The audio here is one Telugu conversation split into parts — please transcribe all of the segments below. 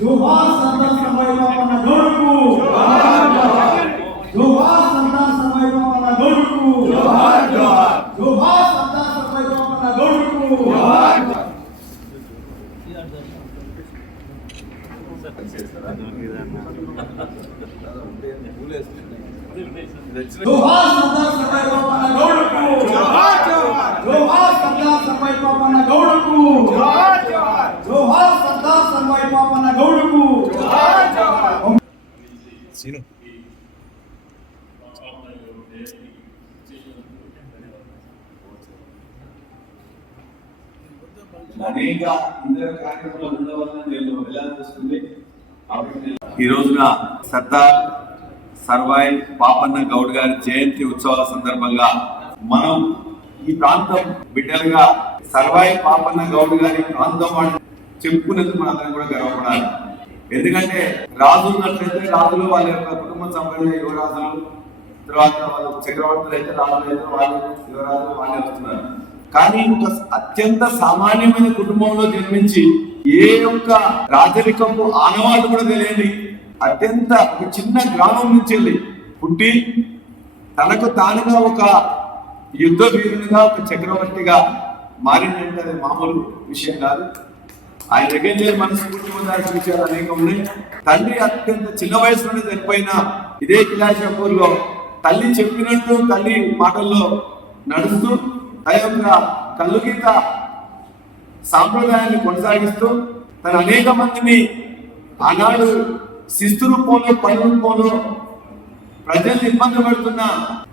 జోహార్ సంతాన్ సమయ పాపన గౌడుకు జోహార్ సంతాన్ సమయ పాపన గౌడుకు జోహార్ జోహార్ జోహార్ సంతాన్ సమయ పాపన గౌడుకు జోహార్ జోహార్ సంతాన్ సమయ పాపన గౌడుకు జోహార్ జోహార్ జోహార్ అనేక ఇతర కార్యక్రమాలు ఉండవలన నేను వెళ్ళాల్సి వస్తుంది కాబట్టి ఈ రోజున సర్దార్ సర్వాయి పాపన్న గౌడ్ గారి జయంతి ఉత్సవాల సందర్భంగా మనం ఈ ప్రాంతం బిడ్డలుగా సర్వాయి పాపన్న గౌడ్ గారి ప్రాంతం అని చెప్పుకునేందుకు మనందరం కూడా గర్వపడాలి. ఎందుకంటే రాజు ఉన్నట్లయితే రాజులు వాళ్ళ యొక్క కుటుంబ సభ్యులు యువరాజులు. తర్వాత వాళ్ళు చక్రవర్తులు అయితే రాజులు అయితే వాళ్ళు యువరాజులు వాళ్ళే వస్తున్నారు. కానీ ఒక అత్యంత సామాన్యమైన కుటుంబంలో జన్మించి ఏ యొక్క రాజరికపు ఆనవాళ్ళు కూడా తెలియని అత్యంత ఒక చిన్న గ్రామం నుంచి వెళ్ళి పుట్టి తనకు తానుగా ఒక యుద్ధ వీరునిగా ఒక చక్రవర్తిగా మారిందంటే అది మామూలు విషయం కాదు. ఆయన దగ్గర నుంచి మనస్ఫూర్తి పొందాల్సిన విషయాలు అనేకం ఉన్నాయి. తండ్రి అత్యంత చిన్న వయసులోనే చనిపోయిన ఇదే కిలాషపూర్లో తల్లి చెప్పినట్టు తల్లి మాటల్లో నడుస్తూ తన యొక్క కళ్ళు గీత సాంప్రదాయాన్ని కొనసాగిస్తూ తన అనేక మందిని ఆనాడు శిస్తు రూపంలో పని రూపంలో ప్రజల్ని ఇబ్బంది పెడుతున్న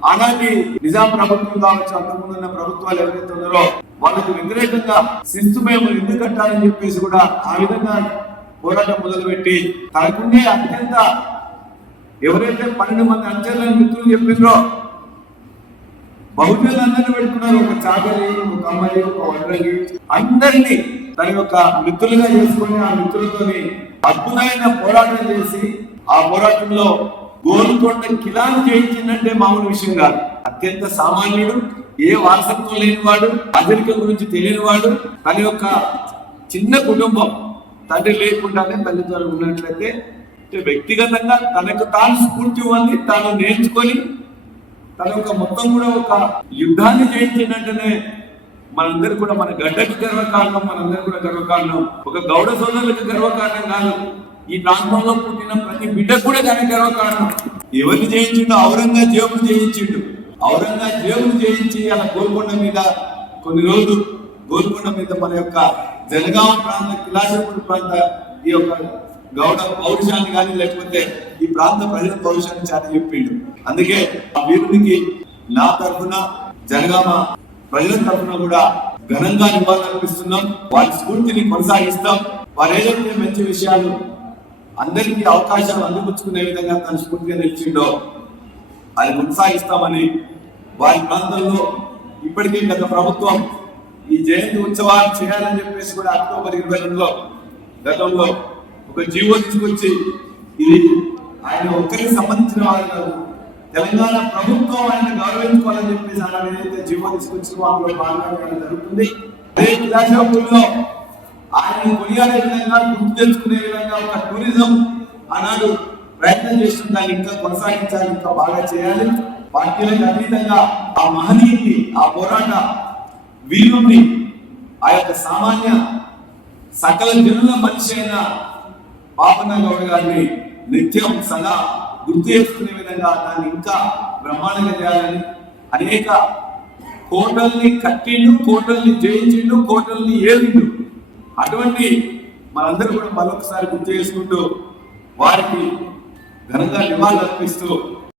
అలాంటి నిజాం ప్రభుత్వం కావచ్చు అంతకుముందు ఉన్న ప్రభుత్వాలు ఎవరైతే ఉన్నారో వాళ్ళకి వ్యతిరేకంగా శిస్తు మేము ఎందుకు కట్టాలని చెప్పేసి కూడా ఆ విధంగా పోరాటం మొదలుపెట్టి తనకుండే అత్యంత ఎవరైతే పన్నెండు మంది అంచెలను మిత్రులు చెప్పిండ్రో బహుజనులందరినీ పెట్టుకున్నారు. ఒక చాకలి ఒక అమ్మాయి ఒక వడ్రంగి. అందరినీ తన యొక్క మిత్రులుగా చేసుకొని ఆ మిత్రులతోని అద్భుతమైన పోరాటం చేసి ఆ పోరాటంలో గోల్కొండ కిలాను జయించిందంటే మామూలు విషయం కాదు. అత్యంత సామాన్యుడు ఏ వారసత్వం లేనివాడు అమెరికా గురించి తెలియనివాడు తన యొక్క చిన్న కుటుంబం తండ్రి లేకుండానే తల్లిదండ్రులు ఉన్నట్లయితే వ్యక్తిగతంగా తనకు తాను స్ఫూర్తి ఉంది తాను నేర్చుకొని తన యొక్క మొత్తం కూడా ఒక యుద్ధాన్ని జయించిందంటేనే మనందరూ కూడా మన గడ్డకి గర్వకారణం మనందరూ కూడా గర్వకారణం. ఒక గౌడ సోదరులకు గర్వకారణం కాదు. ఈ ప్రాంతంలో పుట్టిన నీ బిడ్డకు కూడా దాని గర్వకారణం ఎవరిని జయించిండు ఔరంగజేబును జయించిండు. ఔరంగజేబును జయించి అలా గోల్కొండ మీద కొన్ని రోజులు గోల్కొండ మీద మన యొక్క జనగామ ప్రాంత కిలాసపూర్ ప్రాంత ఈ యొక్క గౌడ పౌరుషాన్ని కానీ లేకపోతే ఈ ప్రాంత ప్రజల పౌరుషాన్ని చాలా చెప్పిండు. అందుకే ఆ వీరునికి నా తరఫున జనగామ ప్రజల తరఫున కూడా ఘనంగా నివాళులర్పిస్తున్నాం. వారి స్ఫూర్తిని కొనసాగిస్తాం. వారు ఏదైతే మంచి విషయాలు అందరికీ అవకాశాలు అందిపుచ్చుకునే విధంగా తన స్ఫూర్తిగా నిలిచిండో అది కొనసాగిస్తామని వారి ప్రాంతంలో ఇప్పటికే గత ప్రభుత్వం ఈ జయంతి ఉత్సవాలు చేయాలని చెప్పేసి కూడా అక్టోబర్ ఇరవై రెండులో గతంలో ఒక జీవో తీసుకొచ్చి ఇది ఆయన ఒక్కరికి సంబంధించిన వారు కాదు తెలంగాణ ప్రభుత్వం ఆయన గౌరవించుకోవాలని చెప్పేసి ఆయన ఏదైతే జీవో తీసుకొచ్చిన అందులో భాగంగా జరుగుతుంది. అదే కిలాషాపూర్లో ఆయన కొనియాడే విధంగా గుర్తు తెచ్చుకునే విధంగా ఒక టూరిజం ఆనాడు ప్రయత్నం చేస్తుంటాను ఇంకా కొనసాగించాలి ఇంకా బాగా చేయాలి. పార్టీలకు అతీతంగా ఆ మహనీయుని ఆ పోరాట వీరుణ్ణి ఆ యొక్క సామాన్య సకల జనుల మనిషి అయిన పాపన్న గారిని నిత్యం సదా గుర్తు చేసుకునే విధంగా దాన్ని ఇంకా బ్రహ్మాండంగా చేయాలని అనేక కోటల్ని కట్టిండు కోటల్ని జయించిండు కోటల్ని ఏలిండు. అటువంటి మనందరూ కూడా మరొకసారి గుర్తు చేసుకుంటూ వారికి ఘనంగా నివాళులు అర్పిస్తూ